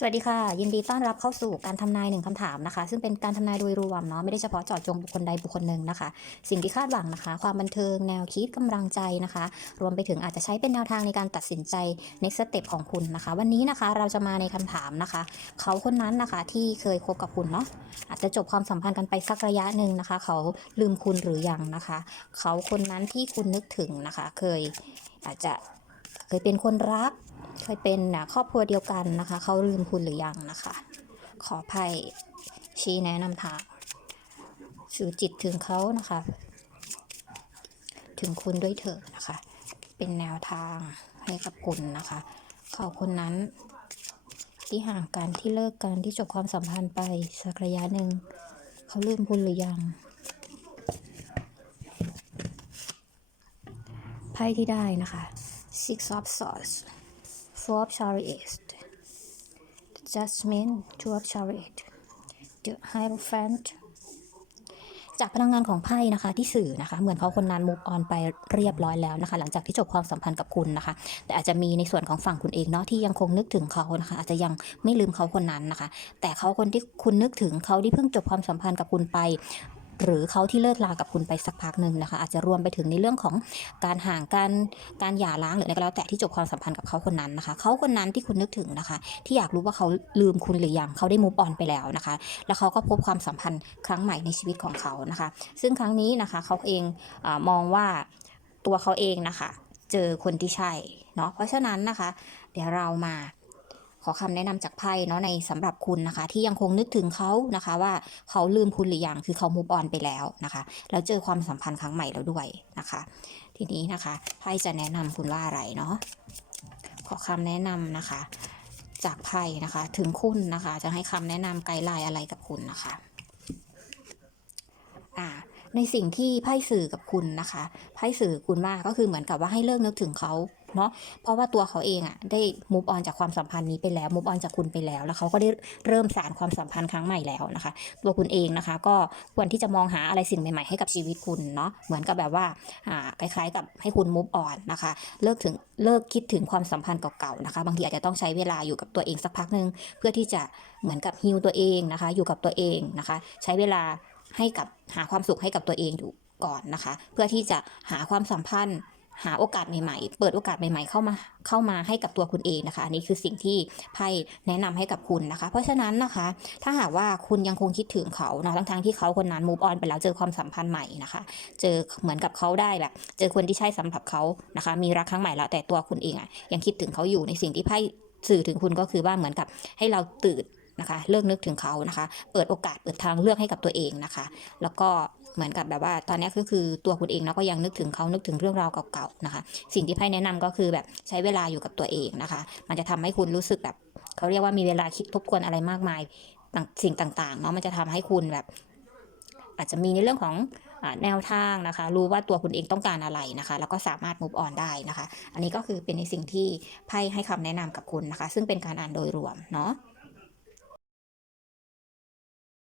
สวัสดีค่ะ ยินดีต้อนรับเข้าสู่การทำนายหนึ่งคำถามนะคะ ซึ่งเป็นการทำนายโดยรวมเนาะไม่ได้เฉพาะเจาะจงบุคคลใดบุคคลหนึ่งนะคะ สิ่งที่คาดหวังนะคะ ความบันเทิงแนวคิดกำลังใจนะคะ รวมไปถึงอาจจะใช้เป็นแนวทางในการตัดสินใจในสเต็ปของคุณนะคะ วันนี้นะคะเราจะมาในคำถามนะคะ เขาคนนั้นนะคะที่เคยคบกับคุณเนาะอาจจะจบความสัมพันธ์กันไปสักระยะหนึ่งนะคะ เขาลืมคุณหรือยังนะคะ เขาคนนั้นที่คุณนึกถึงนะคะ เคยอาจจะเคยเป็นคนรัก เคยเป็นนะครอบครัวเดียวกันนะคะ เขาลืมคุณหรือยังนะคะ ขอไพ่ชี้แนะนำทางสื่อจิตถึงเขานะคะ ถึงคุณด้วยเถอะนะคะ เป็นแนวทางให้กับคุณนะคะเขาคนนั้น ที่ห่างกันที่เลิกกันที่จบความสัมพันธ์ไปสักระยะหนึ่งเขาลืมคุณหรือยังไพ่ที่ได้นะคะ Six of Swords Four of Chariots The Judgment Two of Chariots The Hierophant จากพลังงานของไพ่นะคะที่สื่อนะคะเหมือนเขาคนนั้น move on ไปเรียบร้อยแล้วนะคะ หลังจากที่จบความสัมพันธ์กับคุณนะคะ แต่อาจจะมีในส่วนของฝั่งคุณเองเนาะที่ยังคงนึกถึงเขานะคะ อาจจะยังไม่ลืมเขาคนนั้นนะคะ แต่เขาคนที่คุณนึกถึงเขาที่เพิ่งจบความสัมพันธ์กับคุณไป หรือเขาที่เลิกลากับคุณไปสักพักหนึ่งนะคะ อาจจะรวมไปถึงในเรื่องของการห่างกันการหย่าร้างหรืออะไรก็แล้วแต่ที่จบความสัมพันธ์กับเขาคนนั้นนะคะ เขาคนนั้นที่คุณนึกถึงนะคะ ที่อยากรู้ว่าเขาลืมคุณหรือยังเขาได้มูฟออนไปแล้วนะคะ แล้วเขาก็พบความสัมพันธ์ครั้งใหม่ในชีวิตของเขานะคะ ซึ่งครั้งนี้นะคะเขาเองอมองว่าตัวเขาเองนะคะ เจอคนที่ใช่เนาะเพราะฉะนั้นนะคะ เดี๋ยวเรามา อคำแนะนำจากไพ่เนาะในสำหรับคุณนะคะ ที่ยังคงนึกถึงเขานะคะว่าเขาลืมคุณหรือยังคือเขามูฟออนไปแล้วนะคะ แล้วเจอความสัมพันธ์ครั้งใหม่แล้วด้วยนะคะ ทีนี้นะคะไพ่จะแนะนำคุณว่าอะไรเนาะขอคำแนะนำนะคะ จากไพ่นะคะ ถึงคุณนะคะ จะให้คำแนะนำไกด์ไลน์อะไรกับคุณนะคะอ่าในสิ่งที่ไพ่สื่อกับคุณนะคะไพ่สื่อคุณว่าก็คือเหมือนกับว่าให้เลิกนึกถึงเขา เนาะเพราะว่าตัวเขาเองอะ่ะได้มูฟออนจากความสัมพันธ์นี้ไปแล้วมูฟออนจากคุณไปแล้ว แล้วเขาก็ได้เริ่มสารความสัมพันธ์ครั้งใหม่แล้วนะคะ ตัวคุณเองนะคะ ก็ควรที่จะมองหาอะไรสิ่งใหม่ๆให้กับชีวิตคุณเนาะเหมือนกับแบบว่าอ่าคล้ายๆ กับให้คุณมูฟออนนะคะ เลิกถึงเลิกคิดถึงความสัมพันธ์เก่าๆนะคะ บางทีอาจจะต้องใช้เวลาอยู่กับตัวเองสักพักหนึ่งเพื่อที่จะเหมือนกับฮิวตัวเองนะคะ อยู่กับตัวเองนะคะ ใช้เวลาให้กับหาความสุขให้กับตัวเองอยู่ก่อนนะคะ เพื่อที่จะหาความสัมพันธ์ หาโอกาสใหม่ๆ เปิดโอกาสใหม่ๆเข้ามาเข้ามาให้กับตัวคุณเองนะคะ อันนี้คือสิ่งที่ไพ่แนะนำให้กับคุณนะคะ เพราะฉะนั้นนะคะ ถ้าหากว่าคุณยังคงคิดถึงเขานะทั้งๆที่เขาคนนั้น move on ไปแล้วเจอความสัมพันธ์ใหม่นะคะ เจอเหมือนกับเขาได้แบบเจอคนที่ใช่สำหรับเขานะคะ มีรักครั้งใหม่แล้วแต่ตัวคุณเองอะยังคิดถึงเขาอยู่ในสิ่งที่ไพ่สื่อถึงคุณก็คือว่าเหมือนกับให้เราตื่น นะคะ เลิกนึกถึงเขานะคะ เปิดโอกาสเปิดทางเลือกให้กับตัวเองนะคะ แล้วก็เหมือนกับแบบว่าตอนนี้ก็คือตัวคุณเองเนาะก็ยังนึกถึงเขานึกถึงเรื่องราวเก่าๆนะคะ สิ่งที่ไพ่แนะนำก็คือแบบใช้เวลาอยู่กับตัวเองนะคะ มันจะทำให้คุณรู้สึกแบบเขาเรียกว่ามีเวลาคิดทบทวนอะไรมากมายต่างสิ่งต่างๆเนาะมันจะทำให้คุณแบบ อาจจะมีในเรื่องของแนวทางนะคะ รู้ว่าตัวคุณเองต้องการอะไรนะคะ แล้วก็สามารถ move on ได้นะคะ อันนี้ก็คือเป็นในสิ่งที่ไพ่ให้คำแนะนำกับคุณนะคะ ซึ่งเป็นการอ่านโดยรวมเนาะ